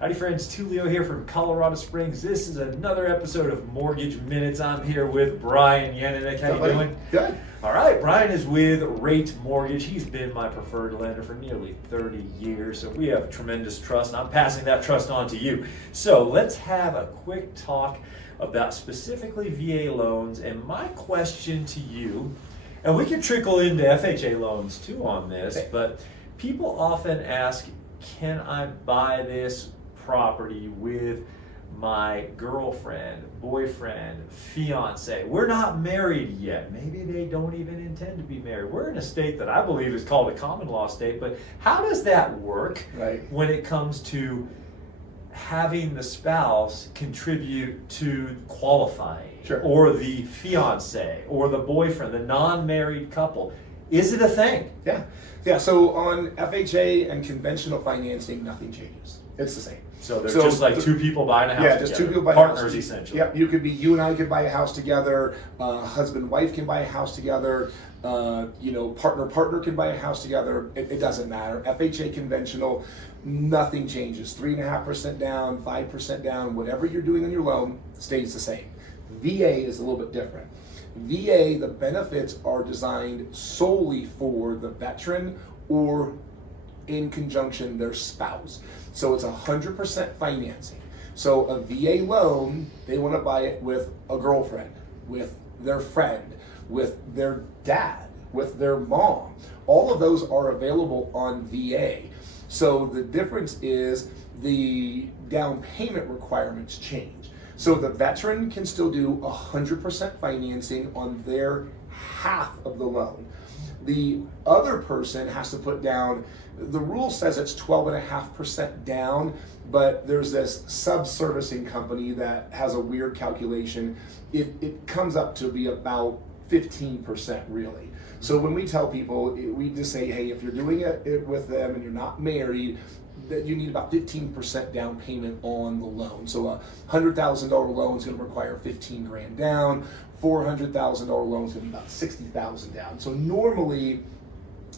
Howdy friends, Tulio here from Colorado Springs. This is another episode of Mortgage Minutes. I'm here with Brian Yannick. How you doing? Good. All right, Brian is with Rate Mortgage. He's been my preferred lender for nearly 30 years, so we have tremendous trust, and I'm passing that trust on to you. So let's have a quick talk about specifically VA loans, and my question to you, and we can trickle into FHA loans too on this, but people often ask, can I buy this property with my girlfriend, boyfriend, fiance? We're not married yet. Maybe they don't even intend to be married. We're in a state that I believe is called a common law state, but how does that work when it comes to having the spouse contribute to qualifying, or the fiance or the boyfriend, the non-married couple? Is it a thing? Yeah, so on FHA and conventional financing, nothing changes. It's the same. So they're just like two people buying a house together. Just two people buying a house. Partners, essentially. Yeah, you and I could buy a house together. Husband and wife can buy a house together. Partner can buy a house together. It doesn't matter. FHA conventional, nothing changes. 3.5% down, 5% down, whatever you're doing on your loan stays the same. VA is a little bit different. VA, the benefits are designed solely for the veteran or in conjunction their spouse. So it's 100% financing. So a VA loan, they want to buy it with a girlfriend, with their friend, with their dad, with their mom. All of those are available on VA. So the difference is the down payment requirements change. So the veteran can still do 100% financing on their half of the loan. The other person has to put down, the rule says it's 12.5% down, but there's this sub-servicing company that has a weird calculation. It comes up to be about 15% really. So when we tell people, we just say, hey, if you're doing it with them and you're not married, that you need about 15% down payment on the loan. So a $100,000 loan is going to require 15 grand down. $400,000 loan is going to be about 60,000 down. So normally,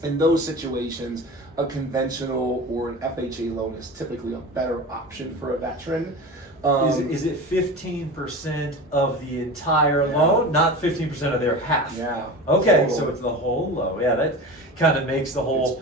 in those situations, a conventional or an FHA loan is typically a better option for a veteran. Is it 15% of the entire loan, not 15% of their half? Yeah. Okay, total. so it's the whole loan. Yeah, that kind of makes the whole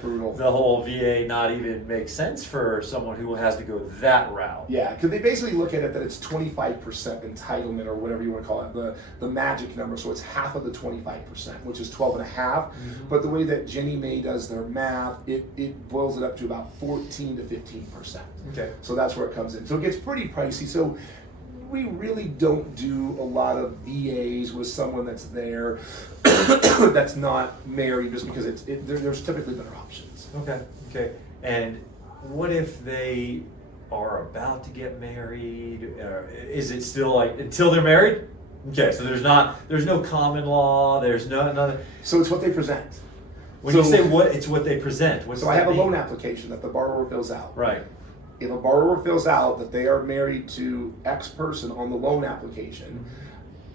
VA not even make sense for someone who has to go that route. Yeah, because they basically look at it that it's 25% entitlement or whatever you want to call it, the magic number. So it's half of the 25%, which is 12.5. But the way that Jenny Mae does their math, it boils it up to about 14 to 15%. Okay. So that's where it comes in. So it gets pretty pricey. So we really don't do a lot of VAs with someone that's there that's not married, just because there's typically better options. Okay. And what if they are about to get married? Is it still like until they're married? Okay, so there's no common law. There's no. So it's what they present. When you say it's what they present. So I have a loan application that the borrower fills out. Right. If a borrower fills out that they are married to X person on the loan application,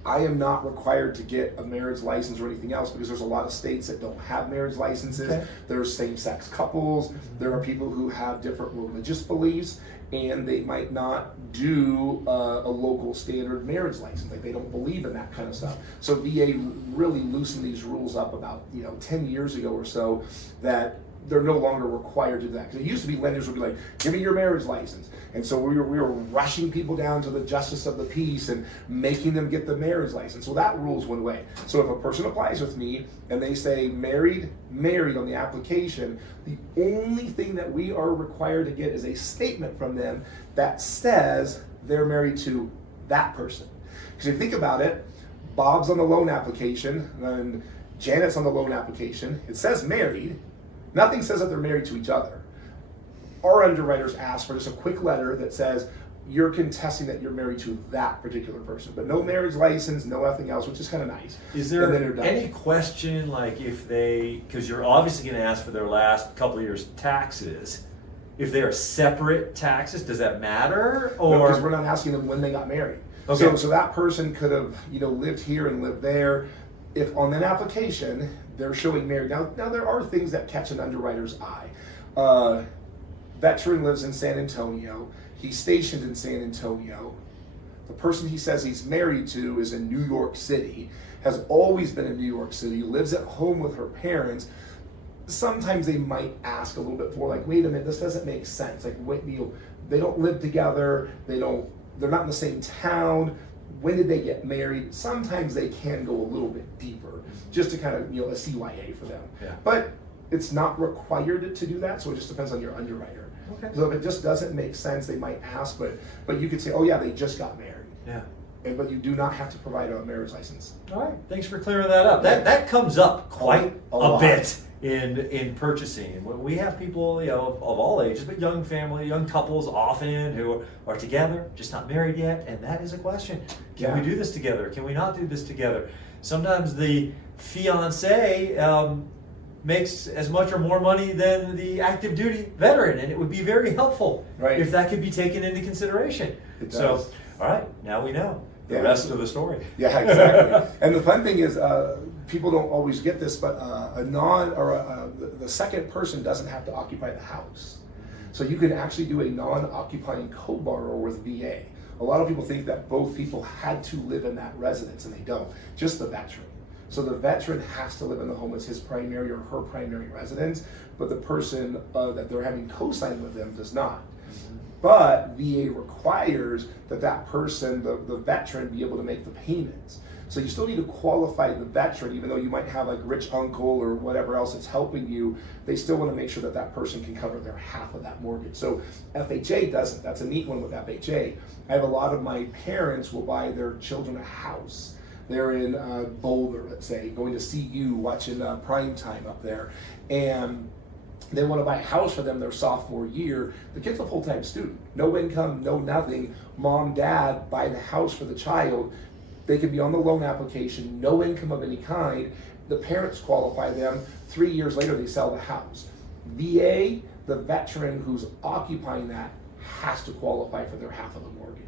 I am not required to get a marriage license or anything else, because there's a lot of states that don't have marriage licenses. Okay. There's Same-sex couples. There are people who have different religious beliefs, and they might not do a local standard marriage license. Like, they don't believe in that kind of stuff. So VA really loosened these rules up about 10 years ago or so, that they're no longer required to do that. Because it used to be lenders would be like, give me your marriage license. And so we were rushing people down to the justice of the peace and making them get the marriage license. So that rules went away. So if a person applies with me and they say married on the application, the only thing that we are required to get is a statement from them that says they're married to that person. Because if you think about it, Bob's on the loan application and Janet's on the loan application. It says married. Nothing says that they're married to each other. Our underwriters ask for just a quick letter that says you're contesting that you're married to that particular person, but no marriage license, no nothing else, which is kind of nice. Is there any question, like, if because you're obviously going to ask for their last couple of years' taxes, if they are separate taxes, does that matter? Or because we're not asking them when they got married. Okay. So that person could have lived here and lived there. If on that application they're showing married, now there are things that catch an underwriter's eye. Veteran lives in San Antonio. He's stationed in San Antonio. The person he says he's married to is in New York City, has always been in New York City, lives at home with her parents. Sometimes they might ask a little bit more, like, wait a minute, this doesn't make sense. Like, wait, they don't live together, they're not in the same town. When did they get married? Sometimes they can go a little bit deeper, just to kind of, a CYA for them. Yeah. But it's not required to do that, so it just depends on your underwriter. Okay. So if it just doesn't make sense, they might ask, but you could say, oh yeah, they just got married. Yeah. But you do not have to provide a marriage license. All right. Thanks for clearing that up. That comes up quite a bit in purchasing. And when we have people, of all ages, but young couples often who are together, just not married yet, and that is a question. Can we do this together? Can we not do this together? Sometimes the fiance makes as much or more money than the active duty veteran, and it would be very helpful if that could be taken into consideration. It does. So, all right, now we know the rest of the story. Yeah, exactly. And the fun thing is, people don't always get this, but the second person doesn't have to occupy the house. So you can actually do a non-occupying co-borrower with VA. A lot of people think that both people had to live in that residence, and they don't. Just the veteran. So the veteran has to live in the home as his primary or her primary residence, but the person that they're having co-sign with them does not. But VA requires that person, the veteran, be able to make the payments. So you still need to qualify the veteran, even though you might have like rich uncle or whatever else that's helping you. They still want to make sure that person can cover their half of that mortgage. So FHA doesn't. That's a neat one with FHA. I have a lot of my parents will buy their children a house. They're in Boulder, let's say, going to CU, watching prime time up there, and they want to buy a house for them their sophomore year. The kid's a full-time student, no income, no nothing. Mom, dad buy the house for the child. They can be on the loan application, no income of any kind. The parents qualify them. 3 years later, they sell the house. VA, the veteran who's occupying that, has to qualify for their half of the mortgage.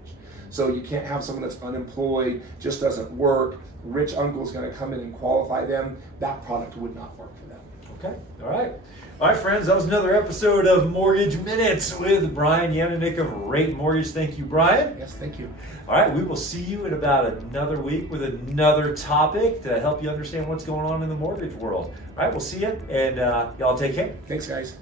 So you can't have someone that's unemployed, just doesn't work, rich uncle's gonna come in and qualify them. That product would not work for them. Okay, all right. All right, friends, that was another episode of Mortgage Minutes with Brian Yananik of Rate Mortgage. Thank you, Brian. Yes, thank you. All right, we will see you in about another week with another topic to help you understand what's going on in the mortgage world. All right, we'll see you, and y'all take care. Thanks, guys.